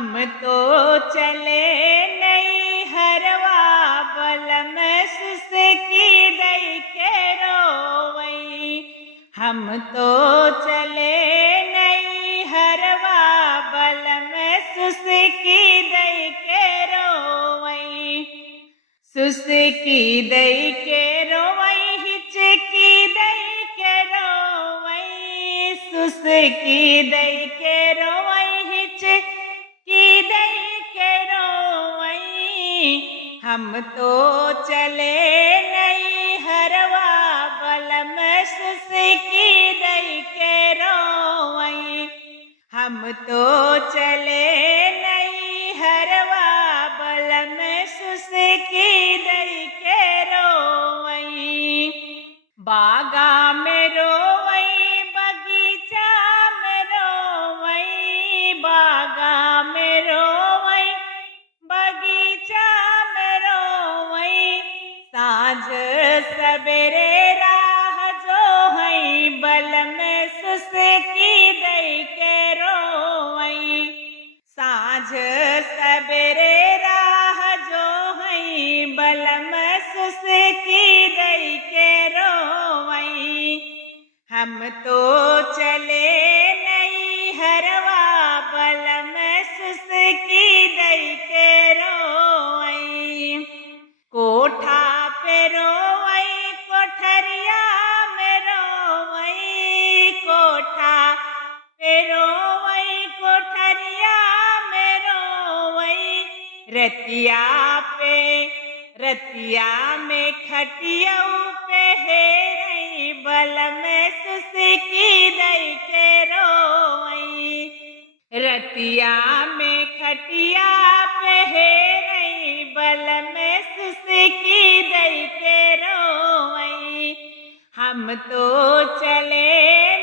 हम तो चले नहीं हरवा बलम सुसकी दई के रोवई। हम तो चले नहीं हरवा बलम सुसकी दई के रोवई। सुसकी दई के रोवई हिचकी दई के रोवई। सुसकी दई के रोवई हिचकी दई के रोवई। हम तो चले नहीं हरवा बलम सुसकी दई के रोवई। हम तो चले नहीं हरवा बलम सुसकी दई के रोवई। बागा में रोवई बगीचा में रोवई। बागा में रोवई बगीचा में रोवई। साँझ सवेरे राह जो हई बलम सुसकी दई के रोवई। साँझ सवेरे राह जो हई बलम सुसकी दई के रोवई। हम तो चले नहीं हरवा बलम सुसकी दई के रोवई। कोठा पे रोवई कोठरिया में रोवई। कोठा पे रोवई कोठरिया में रोवई। रतिया में खटियऊ पे हेरई बलम सुसकी दई के रोवई। रतिया में खटिया पे हेरई बलम सुसकी दई के रोवई। हम तो चले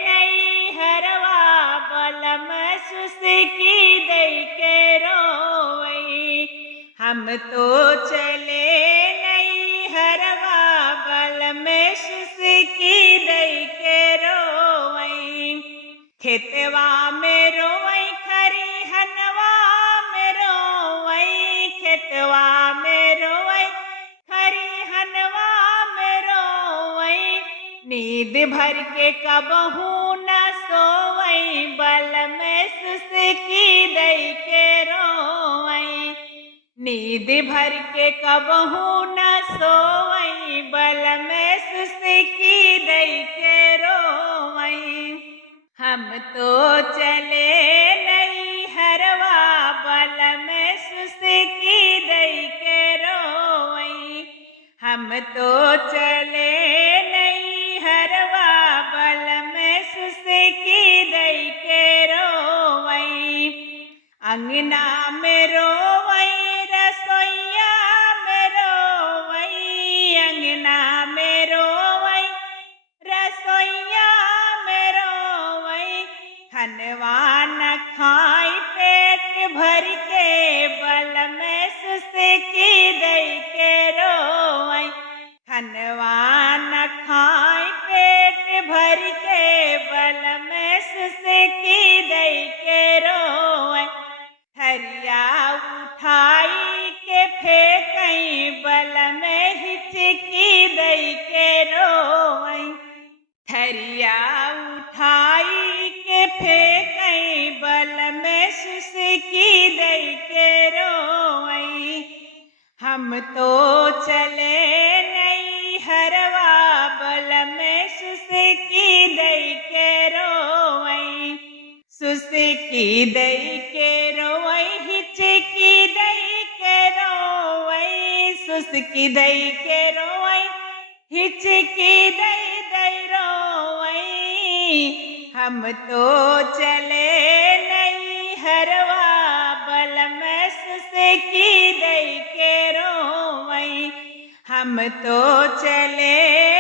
नहीं हरवा बलम सुसकी दई के रोवई। हम तो चले नहीं हरवा बलम सुसकी दई के रोवई। खेतवा में रोवई खरिहनवा में रोवई। खेतवा में रोवई खरिहनवा में रोवई। नींद भर के कबहू न सोवई बलम सुसकी दई के रोवई। नींद भर के कबहू न सोवई बलम सुसकी दई के रोवई। हम तो चले नहीं हरवा बलम सुसकी दई के रोवई। हम तो चले नहीं हरवा बलम सुसकी दई के रोवई। अंगना में रोवई रसोइया में रोवई। अंगना में रोवई रसोइया में रोवई। खनवा न खाई पेट भर के बलम सुसकी दई के रोवई। खनवा न खाई पेट भर के बलम सुसकी दई के रोवई। थरिया उठाई के फेंकई बलम हिचकी दई के रोवई। थरिया उठाई के फेंकई बलम सुसकी दई के रोवई। हम तो चले नहीं हरवा बलम सुसकी दई के रोवई। सुसकी दई के रोवई हिचकी दई के रोवई। सुसकी दई के रोवई हिचकी दई दई रोवई। हम तो चले नहीं हरवा बलम सुसकी दई के रोवई। हम तो चले